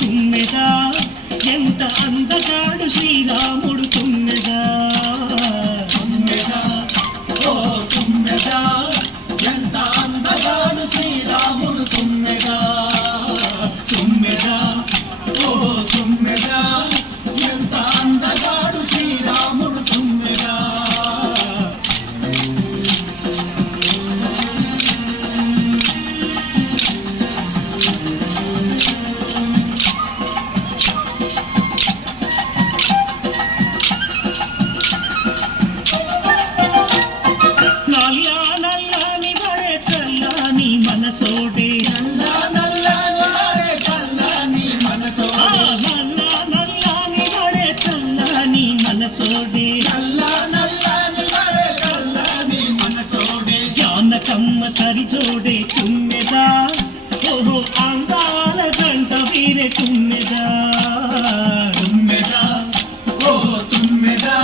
తుమ్మెదా ఎంత అందగాడు శ్రీరాముడు తుమ్మెదా తుమ్మెదా ఓ తుమ్మెదా ఎంత అందగాడు శ్రీరాముడు తుమ్మెదా తుమ్మెదా ఓ తుమ్మెదా ఎంత అందగాడు శ్రీరాముడు తుమ్మెదా మనసోడే నల్లాని చల్లని మనసోడే జానకమ్మ సరిజోడే తుమ్మెదా ఓహో అందాల జంట వీరే తుమ్మెదా తుమ్మెదా ఓ తుమ్మెదా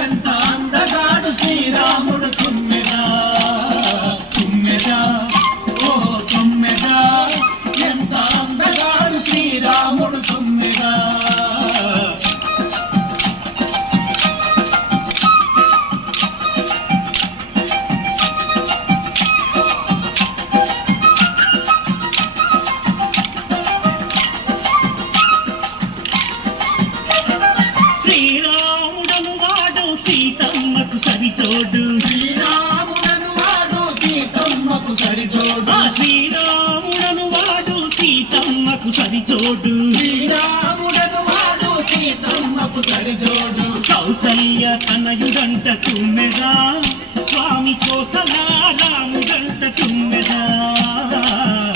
ఎంత అందగాడు శ్రీరాముడు తుమ్మెదా తుమ్మెదా ఓ తుమ్మెదా ఎంత అందగాడు శ్రీరాముడు తుమ్మెదా శ్రీరాముడను వాడు సీతమ్మకు సరిచోడు శ్రీరాముడను వాడు సీతమ్మకు సరిచోడు శ్రీరాముడను వాడు సీతమ్మకు సరిచోడు శ్రీరాముడను వాడు సీతమ్మకు సరిచోడు కౌసల్య తనయుడంట తుమ్మెదా స్వామి కోసలా రాముడంట తుమ్మెదా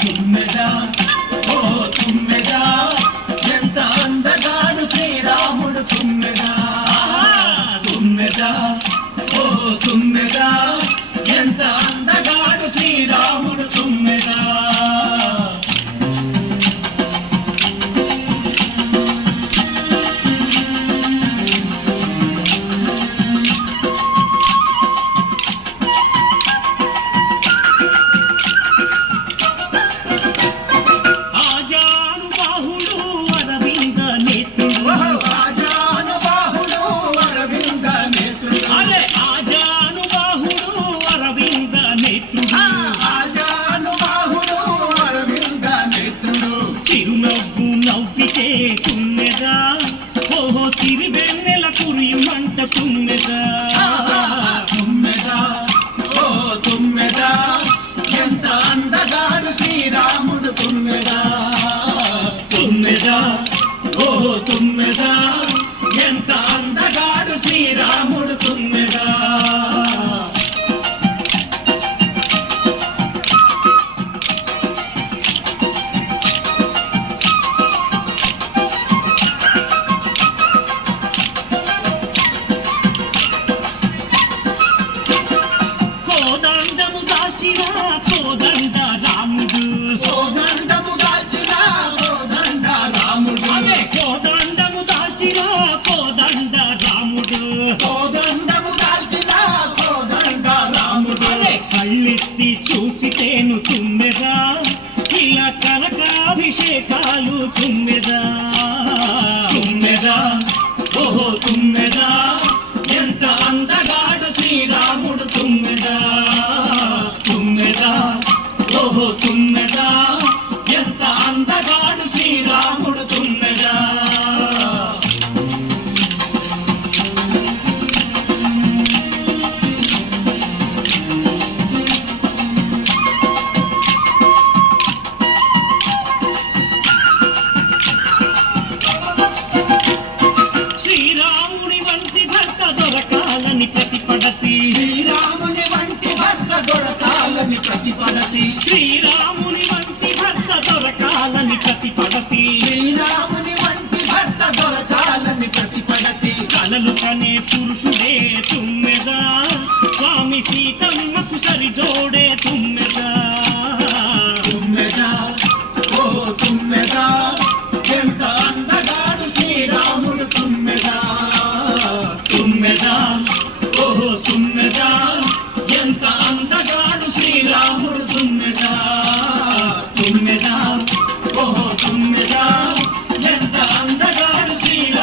తుమ్మెదా ఓ తుమ్మెదా ఎంత అందగాడు శ్రీరాముడు తుమ్మెదా తుమ్మెదా ఓ తుమ్మెదా ఎంత అందగాడు శ్రీరాముడు తుమ్మెదా చిరునవ్వు నవ్వితే తుమ్మెదా ఓహో సిరి వెన్నెల కురిమంట తుమ్మెదా తుమ్మెదా ఓ తుమ్మెదా ఎంత అందగాడు శ్రీరాముడు తుమ్మెదా తుమ్మెదా ఓ తుమ్మెదా ఎంత అందగాడు శ్రీరాముడు తుమ్మెదా కోదండ రాముడు కోదండము దాల్చిన కోదండ రాముడు కోదండము దాల్చిన కోదండ రాముడు కోదండము దాల్చిన కోదండ రాముడు కళ్ళెత్తి చూసితేను తుమ్మెదా ఇలా కనకాభిషేకాలు తుమ్మెదా తుమ్మెదా ఓహో తుమ్మెదా ఎంత అందగాడు శ్రీరాముడు తుమ్మెదా తుమ్మెదా ఓహో తుమ్మెదా ఎంత అందగాడు శ్రీరాముడు తుమ్మెదా శ్రీరాముని వంటి భర్త దొరకాలని ప్రతిపడతి శ్రీరాముని వంటి భర్త దొరకాలని ప్రతిపడతి శ్రీరాముని వంటి భర్త దొరకాలని ప్రతిపడతి శ్రీరాముని వంటి భర్త దొరకాలని ప్రతిపడతి కలలు కనే పురుషుడే తుమ్మెదా